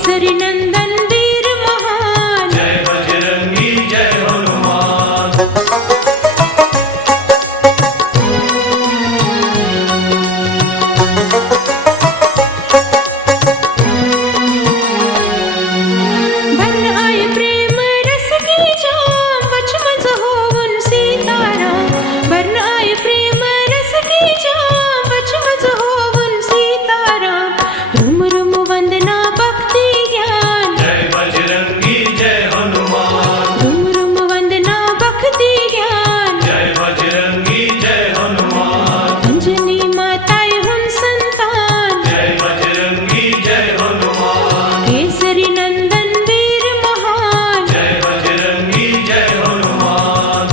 केसरी नंदन वीर महान। जय बजरंगी जय हनुमान। भर आए प्रेम रस की जाम, बचमन होऊन सीताराम। भर आए प्रेम रस की जाम, बचमन होऊन सीताराम। रुम रुम वंदना भक्ति ज्ञान। जय बजरंगी जय हनुमान। रुम रुम वंदना भक्ति ज्ञान। जय बजरंगी जय हनुमान। अंजनी माताए हुन संतान। जय बजरंगी जय हनुमान। केसरी नंदन वीर महान। जय बजरंगी जय हनुमान।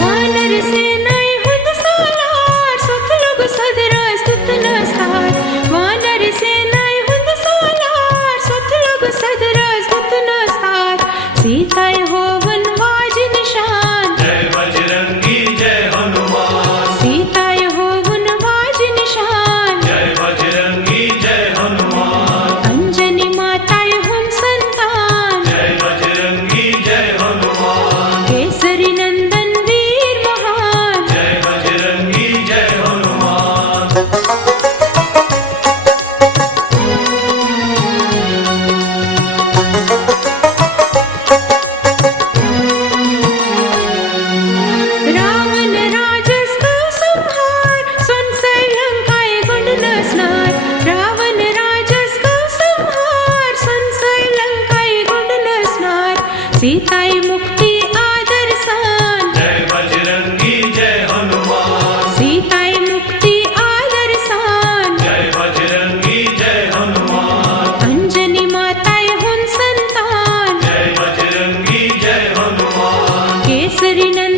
वानर सेनाए हुद सालार, सतलुग सदरा स्तुत नस्तार। वानर सेनाए हुद सालार, सतलुग सदरा स्तुत नस्तार। सीताए होवन वाज निशान। जय बजरंगी जय हनुमान। सीताए होवन वाज निशान। जय बजरंगी जय हनुमान। अंजनी माताए हुन संतान। जय बजरंगी जय हनुमान। केसरी नंदन वीर महान। जय बजरंगी जय हनुमान। रावण राजस का संहार, सुन लंकाए गुण नसनार। रावण राजस का संहार, सुन लंकाए गुण नसनार। सीताए मुक्ति आदर सान। जय बजरंगी जय हनुमान। सीताए मुक्ति आदर सान। जय बजरंगी जय हनुमान। अंजनी माताए हुन संतान। जय बजरंगी जय हनुमान। केसरी नंदन